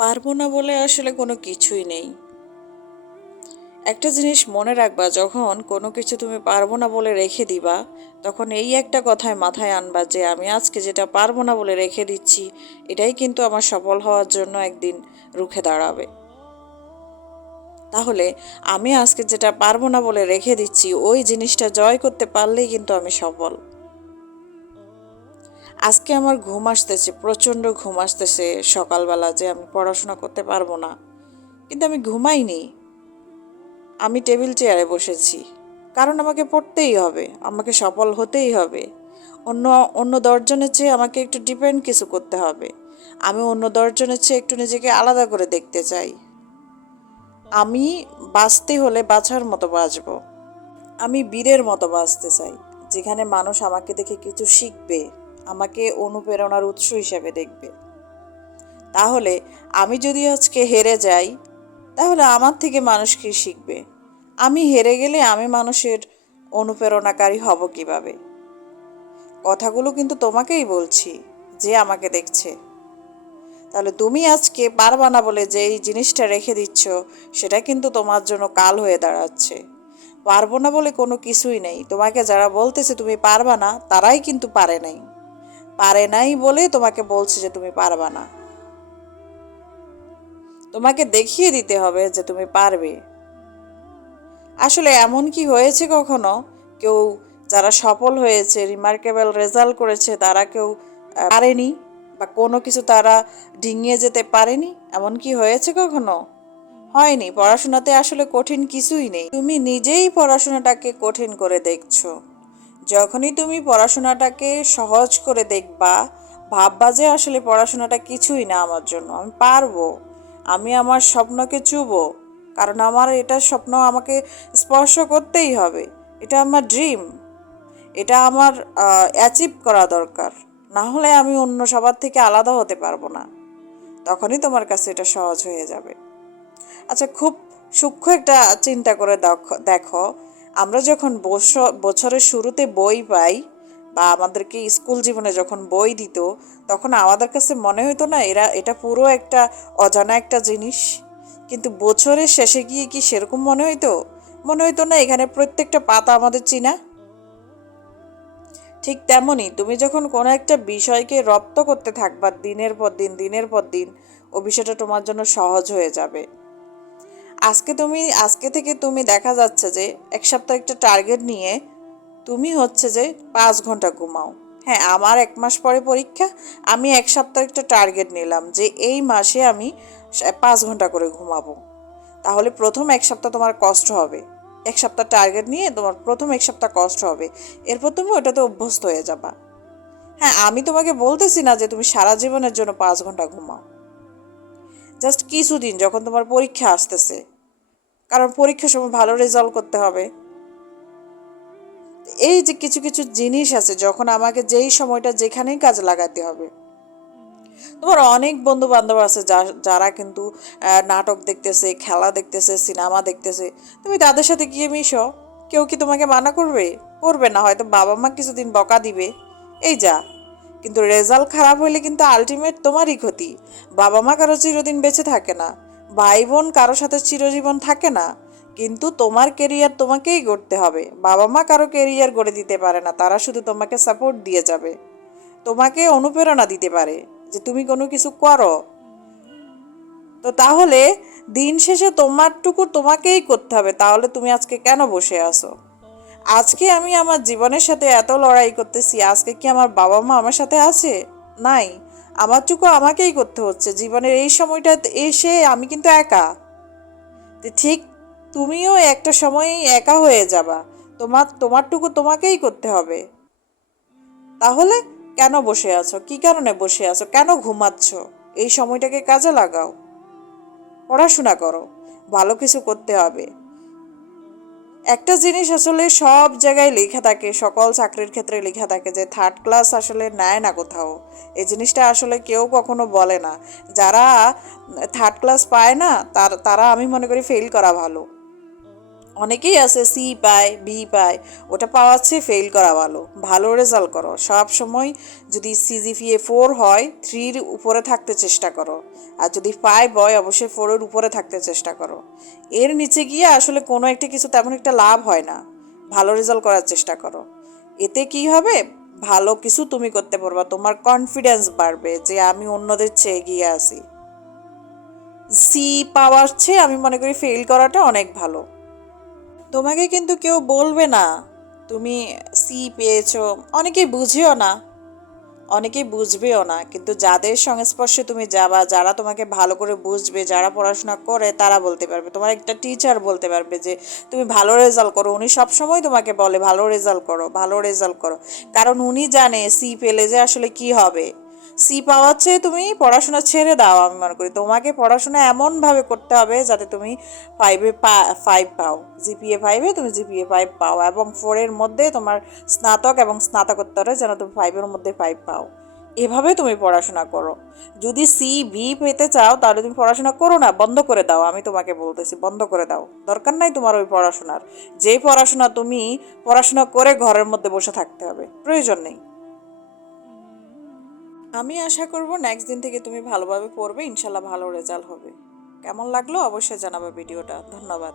পারবো না বলে আসলে কোনো কিছুই নেই। একটা জিনিস মনে রাখবা, যখন কোনো কিছু তুমি পারবো না বলে রেখে দিবা, তখন এই একটা কথায় মাথায় আনবা যে আমি আজকে যেটা পারবো না বলে রেখে দিচ্ছি, এটাই কিন্তু আমার সফল হওয়ার জন্য একদিন রুখে দাঁড়াবে। তাহলে আমি আজকে যেটা পারবো না বলে রেখে দিচ্ছি, ওই জিনিসটা জয় করতে পারলেই কিন্তু আমি সফল। আজকে আমার ঘুম আসতেছে, প্রচণ্ড ঘুম আসতেছে সকালবেলা, যে আমি পড়াশোনা করতে পারবো না, কিন্তু আমি ঘুমাইনি। আমি টেবিল চেয়ারে বসেছি, কারণ আমাকে পড়তেই হবে, আমাকে সফল হতেই হবে। অন্য অন্য দশজনের চেয়ে আমাকে একটু ডিপেন্ড কিছু করতে হবে। আমি অন্য দশজনের চেয়ে একটু নিজেকে আলাদা করে দেখতে চাই। আমি বাঁচতে হলে বাছার মতো বাঁচব। আমি বীরের মতো বাঁচতে চাই, যেখানে মানুষ আমাকে দেখে কিছু শিখবে, আমাকে অনুপ্রেরণার উৎস হিসেবে দেখবে। তাহলে আমি যদি আজকে হেরে যাই, তাহলে আমার থেকে মানুষ কি শিখবে? আমি হেরে গেলে আমি মানুষের অনুপ্রেরণাকারী হব কিভাবে? কথাগুলো কিন্তু তোমাকেই বলছি, যে আমাকে দেখছে। তাহলে তুমি আজকে পারবা না বলে যে এই জিনিসটা রেখে দিচ্ছ, সেটা কিন্তু তোমার জন্য কাল হয়ে দাঁড়াচ্ছে। পারবো না বলে কোনো কিছুই নেই। তোমাকে যারা বলতেছে তুমি পারবা না, তারাই কিন্তু পারে নাই। পারে নাই বলে তোমাকে বলছে যে তুমি পারবা না। তোমাকে দেখিয়ে দিতে হবে যে তুমি পারবে। আসলে এমন কি হয়েছে কখনো, কেউ যারা সফল হয়েছে, রিমার্কেবল রেজাল্ট করেছে, তারা কেউ পারেনি, বা কোনো কিছু তারা ডিঙিয়ে যেতে পারেনি? এমন কি হয়েছে কখনো? হয়নি। পড়াশোনাতে আসলে কঠিন কিছুই নেই, তুমি নিজেই পড়াশোনাটাকে কঠিন করে দেখছো। যখনই তুমি পড়াশোনাটাকে সহজ করে দেখবা, ভাববা যে আসলে পড়াশোনাটা কিছুই না আমার জন্য, আমি পারবো, আমি আমার স্বপ্নকে চুবো, কারণ আমার এটা স্বপ্ন আমাকে স্পর্শ করতেই হবে, এটা আমার ড্রিম, এটা আমার অ্যাচিভ করা দরকার, না হলে আমি অন্য সবার থেকে আলাদা হতে পারবো না। তখনই তোমার কাছে এটা সহজ হয়ে যাবে। আচ্ছা, খুব সূক্ষ্ম একটা চিন্তা করে দেখো, আমরা যখন বছরের শুরুতে বই পাই, বা আমাদেরকে স্কুল জীবনে যখন বই দিত, তখন আমাদের কাছে মনে হতো না এটা পুরো একটা অজানা একটা জিনিস? কিন্তু বছরের শেষে গিয়ে কি সেরকম মনে হইতো? মনে হইতো না এখানে প্রত্যেকটা পাতা আমাদের চিনা? ঠিক তেমনই তুমি যখন কোনো একটা বিষয়কে রপ্ত করতে থাকবা দিনের পর দিন, দিনের পর দিন, ও বিষয়টা তোমার জন্য সহজ হয়ে যাবে। আজকে থেকে তুমি দেখা যাচ্ছে যে এক সপ্তাহ একটা টার্গেট নিয়ে তুমি হচ্ছে যে 5 ঘন্টা ঘুমাও। হ্যাঁ, আমার 1 মাস পরে পরীক্ষা, আমি এক সপ্তাহ একটা টার্গেট নিলাম যে এই মাসে আমি 5 ঘন্টা করে ঘুমাবো। তাহলে প্রথম 1 সপ্তাহ তোমার কষ্ট হবে। 1 সপ্তাহ টার্গেট নিয়ে তোমার প্রথম 1 সপ্তাহ কষ্ট হবে, এরপর তুমি ওটাতে অভ্যস্ত হয়ে যাবা। হ্যাঁ, আমি তোমাকে বলতেছি না যে তুমি সারা জীবনের জন্য 5 ঘন্টা ঘুমাও। জাস্ট কিছুদিন, যখন তোমার পরীক্ষা আসতেছে, কারণ পরীক্ষার সময় ভালো রেজাল্ট করতে হবে। এই যে কিছু কিছু জিনিস আছে, যখন আমাকে যেই সময়টা যেখানেই কাজ লাগাতে হবে। তোমার অনেক বন্ধু বান্ধব আছে যারা কিন্তু নাটক দেখতেছে, খেলা দেখতেছে, সিনেমা দেখতেছে, তুমি তাদের সাথে গিয়ে মিশো। কেউ কি তোমাকে মানা করবে? করবে না। হয়তো বাবা মা কিছুদিন বকা দিবে, এই যা। কিন্তু রেজাল্ট খারাপ হইলে কিন্তু আলটিমেট তোমারই ক্ষতি। বাবা মা কারো চিরদিন বেঁচে থাকে না, ভাই বোন কারো সাথে চিরজীবন থাকে না। কিন্তু তোমার কেরিয়ার তোমাকেই গড়তে হবে। বাবা মা কারো কেরিয়ার গড়ে দিতে পারে না, তারা শুধু তোমাকে সাপোর্ট দিয়ে যাবে, তোমাকে অনুপ্রেরণা দিতে পারে যে তুমি কোনো কিছু করো। তো তাহলে দিন শেষে তোমারটুকু তোমাকেই করতে হবে। তাহলে তুমি আজকে কেন বসে আছো? আজকে আমি আমার জীবনের সাথে এত লড়াই করতেছি, আজকে কি আমার বাবা মা আমার সাথে আছে? নাই। আমারটুকু আমাকেই করতে হচ্ছে। জীবনের এই সময়টা এসে আমি কিন্তু একা। তো ঠিক তুমিও একটা সময়েই একা হয়ে যাবা। তোমারটুকু তোমাকেই করতে হবে। তাহলে কেন বসে আছো? কি কারণে বসে আছো? কেন ঘুমাচ্ছ? এই সময়টাকে কাজে লাগাও, পড়াশোনা করো, ভালো কিছু করতে হবে। একটা জিনিস আসলে সব জায়গায় লেখা থাকে, সকল চাকরির ক্ষেত্রে লেখা থাকে যে থার্ড ক্লাস আসলে নেয় না কোথাও। এই জিনিসটা আসলে কেউ কখনো বলে না। যারা থার্ড ক্লাস পায় না, তারা আমি মনে করি ফেল করা ভালো। অনেকেই আছে সি পায়, বি পায়, ওটা পাওয়ার চেয়ে ফেল করা ভালো। ভালো রেজাল্ট করো সব সময়। যদি সিজিপিএ 4 হয় 3-র উপরে থাকতে চেষ্টা করো, আর যদি 5 হয় অবশ্যই 4-এর উপরে থাকতে চেষ্টা করো। এর নিচে গিয়ে আসলে কোনো একটা কিছু তেমন একটা লাভ হয় না। ভালো রেজাল্ট করার চেষ্টা করো। এতে কি হবে, ভালো কিছু তুমি করতে পারবা, তোমার কনফিডেন্স বাড়বে যে আমি অন্যদের চেয়ে এগিয়ে আছি। সি পাওয়ার চেয়ে আমি মনে করি ফেল করাটা অনেক ভালো। তোমাকে কিন্তু কেউ বলবে না তুমি সি পেয়েছো, অনেকেই বুঝেও না, অনেকেই বুঝবেও না, কিন্তু যাদের সংস্পর্শে তুমি যাবা, যারা তোমাকে ভালো করে বুঝবে, যারা পড়াশোনা করে, তারা বলতে পারবে। তোমার একটা টিচার বলতে পারবে যে তুমি ভালো রেজাল্ট করো, উনি সবসময় তোমাকে বলে ভালো রেজাল্ট করো, ভালো রেজাল্ট করো, কারণ উনি জানে সি পেলে যে আসলে কি হবে। সি পাওয়ার চেয়ে তুমি পড়াশোনা ছেড়ে দাও। আমি মনে করি তোমাকে পড়াশোনা এমনভাবে করতে হবে যাতে তুমি 5 পাও, জিপিএ 5-এ তুমি জিপিএ 5 পাও, এবং 4-এর মধ্যে তোমার স্নাতক এবং স্নাতকোত্তরে যেন তুমি 5-এর মধ্যে 5 পাও। এভাবে তুমি পড়াশোনা করো। যদি সি বি পেতে চাও তাহলে তুমি পড়াশোনা করো না, বন্ধ করে দাও। আমি তোমাকে বলতেছি বন্ধ করে দাও, দরকার নাই তোমার ওই পড়াশোনার। যেই পড়াশোনা তুমি পড়াশোনা করে ঘরের মধ্যে বসে থাকতে হবে, প্রয়োজন নেই। আমি আশা করব নেক্সট দিন থেকে তুমি ভালোভাবে পড়বে, ইনশাল্লাহ ভালো রেজাল্ট হবে। কেমন লাগলো অবশ্যই জানাবে ভিডিওটা। ধন্যবাদ।